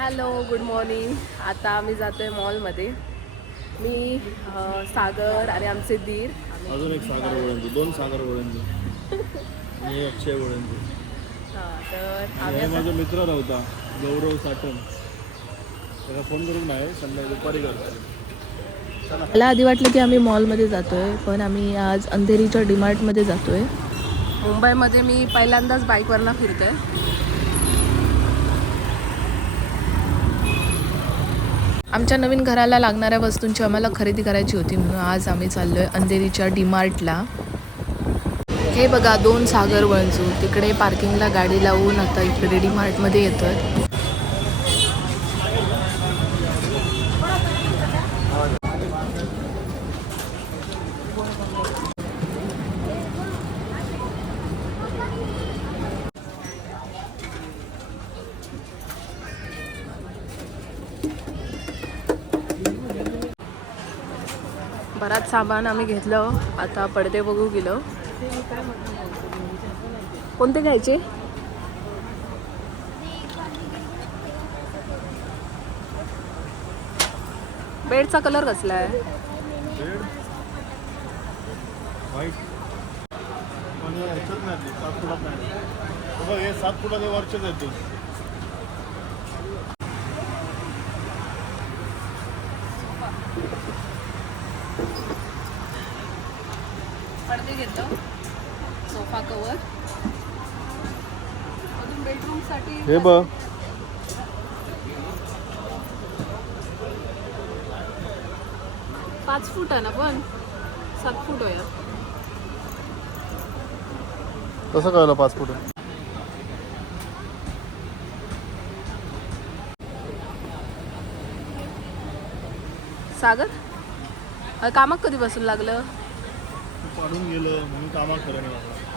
Hello good morning आता आम्ही जातोय मॉलमध्ये मी अं, सागर आणि आमचे दीर. अजून एक सागर वळंदी दोन सागर वळंदी. आणि एक अक्षय वळंदी. हां तर आणि आम्ही हे आता माझा मित्र नव्हता गौरव साठण. त्याला फोन करून नाही संध्याकाळी दुपारी करतो. मला आधी वाटलं की आम्ही मॉलमध्ये जातोय पण आम्ही आज अंधेरीच्या डीमार्टमध्ये जातोय. मुंबईमध्ये मी पहिल्यांदाच बाईकवरनं फिरते आमच्या नवीन घराला लागणाऱ्या वस्तूंची आम्हाला खरेदी करायची होती म्हणून आज आम्ही चाललोय अंधेरीच्या डीमार्टला. हे बघा दोन सागर वळजू तिकडे पार्किंगला गाडी लावून आता इकडे डीमार्टमध्ये येतोय. बराच सामान आम्ही घेतलं. आता पडदे बघू गेलो. कोणते घ्यायचे? बेडचा कलर कसला आहे? सात फुटात फुटाचे वरचेच आहेत ते पडदे घेतो. सोफा कवर अजून बेडरूमसाठी हे बघ. पाच फूट आहे ना पण? सात फूट आहे कसं कळलं पाच फुट. सागर अ, कामात कधी बसून लागलं? पाडून गेलं म्हणून कामात करायला लागला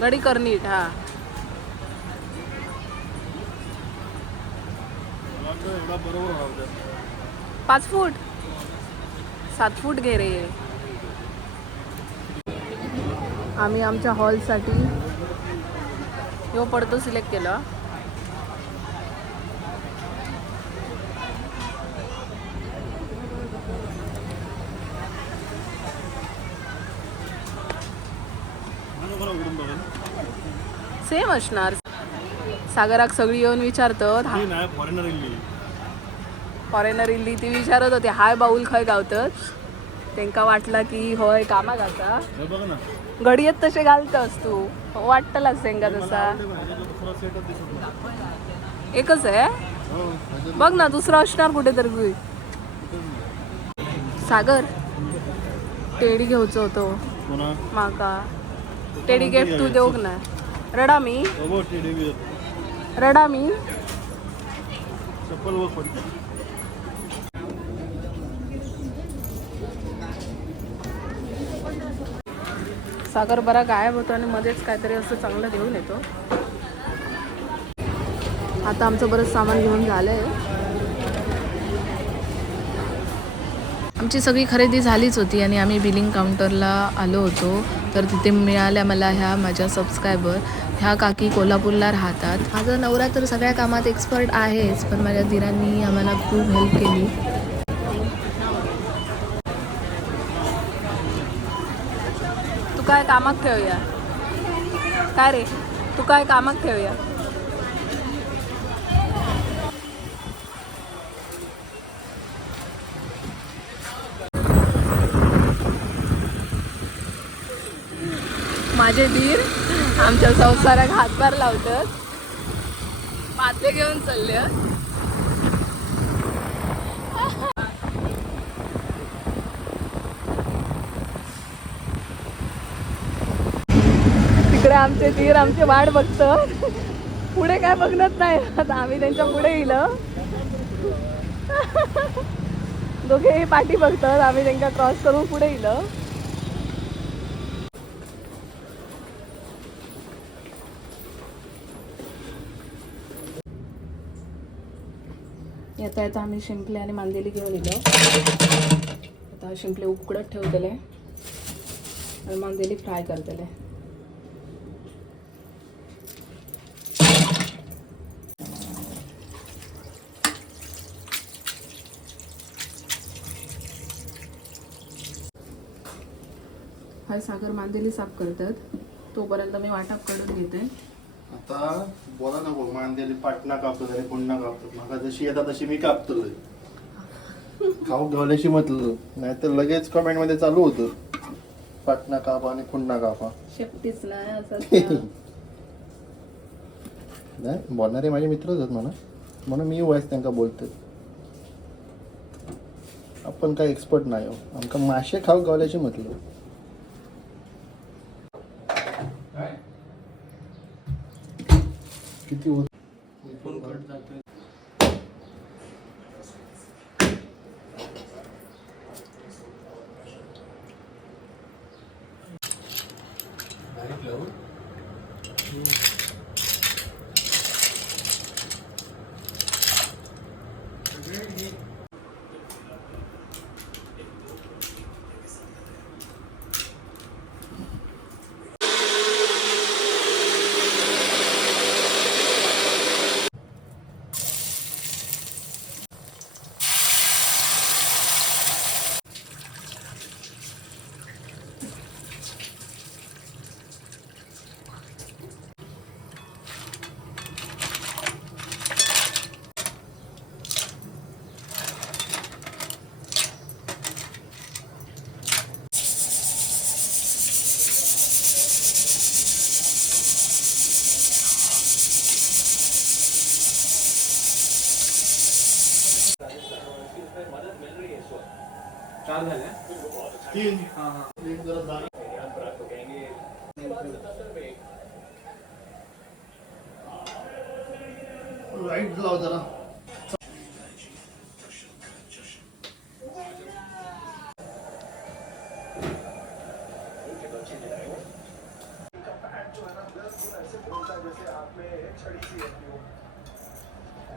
गडी कर नीट हा एवढा बरोबर पाच फूट? सात फूट घे रे. आम्ही आमच्या हॉलसाठी यो पडतो सिलेक्ट केला माझं बरं उघडून बघेल सेम असणार. सागराक सगळी येऊन विचारतात नाही फॉरेनर इल्ली. ती विचारत होती हाय बाऊल खंय गावतत तेंका वाटला की होय कामा गाता. घडयेत तसे घालतस तू. वाटतलाच तेंका तसा. एकच आहे? हो बघ ना दुसरा असणार कुठेतरी. गुई सागर टेडी घेवचो होतो. माका. टेडी गेट तू देऊक ना. रडा मी रडा मी चप्पल सागर बरा गायब होतो आणि मध्येच काहीतरी असं चांगलं घेऊन येतो. आता आमचं बरंच सामान घेऊन झालंय. आमची सगळी खरेदी झालीच होती आणि आम्ही बिलिंग काउंटरला आलो होतो. तर तिथे मिळाल्या मला ह्या माझ्या सबस्क्रायबर. ह्या काकी कोल्हापूरला राहतात. माझा नवरा तर सगळ्या कामात एक्सपर्ट आहेच पण माझ्या दिरांनी आम्हाला खूप हेल्प केली. तू काय कामाक ठेवूया? काय रे? तू काय कामाक ठेवूया? माझे दीर आमच्या संसाराक हातभार लावतात. पाते घेऊन चालले. तिकडे आमचे दीर आमचे वाट बघतात. पुढे काय बघणत नाही. आता आम्ही त्यांच्या पुढे येईल. दोघेही पाठी बघतात. आम्ही त्यांना क्रॉस करून पुढे येलं येता येता आम्ही शिंपले आणि मांदेली घेऊन येतो. आता शिंपले उकडत ठेवतले. आणि मांदेली फ्राय करतले. हाय सागर मांदेली साफ करतात. तोपर्यंत मी वाटप करून घेते. आता बोला नको मांदेली पाटणा कापतो आणि पुन्हा कापतो. मला जशी येतात तशी मी कापतो खाऊ घालायची म्हटलं नाहीतर लगेच कमेंटमध्ये चालू होतं. पाटणा कापा आणि पुन्हा कापा. शेपटीच नाही असं नाही बोलणारे माझे मित्रच आहेत म्हणा. म्हणून मी वाईस त्यांना बोलतो आपण काय एक्सपर्ट नाही हो आमका मासे खाऊ गावल्याचे म्हटलं. किती होत? फोन कट जातोय. तीन। एक जरा जागा- राईट लाव जरा।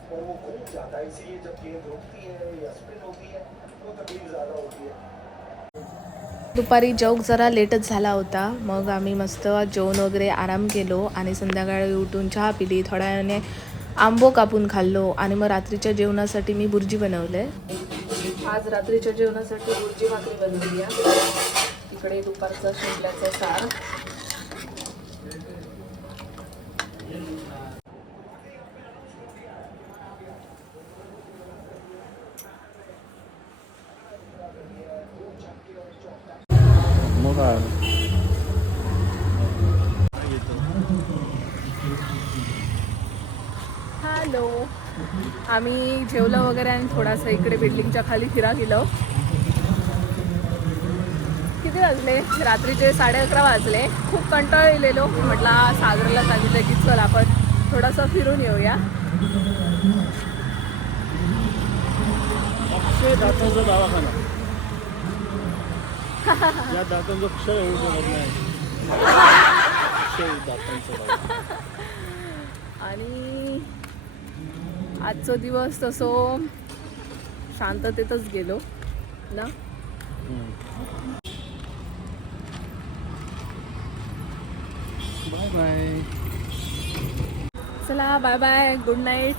और वो घूम जाता है इसीलिए जब गेंद रुकती है या स्पिन होती है दुपारी जॉग जरा लेटच झाला होता. मग आम्ही मस्त जेवण वगैरे आराम केलो आणि संध्याकाळी उठून चहा पिली. थोड्या वेळाने आंबो कापून खाल्लो आणि मग रात्रीच्या जेवणासाठी मी बुर्जी बनवले. आज रात्रीच्या जेवणासाठी बुर्जी भाकरी बनवली आहे. इकडे दुपारचं शिंपल्याचं सार. मग हॅलो. आम्ही जेवलं वगैरे आणि थोडासा इकडे बिल्डिंगच्या खाली फिरा गेलो. किती वाजले? रात्रीचे साडे अकरा वाजले. खूप कंटाळ येलेलो. म्हटला सागरला सांगितलं की चल आपण थोडंसं फिरून येऊया. दवाखाना. या दातांचा क्षय होऊ शकत नाही. दातांचा आणि आजचा दिवस तसो शांततेतच गेलो ना? Bye bye. चला बाय बाय गुड नाईट.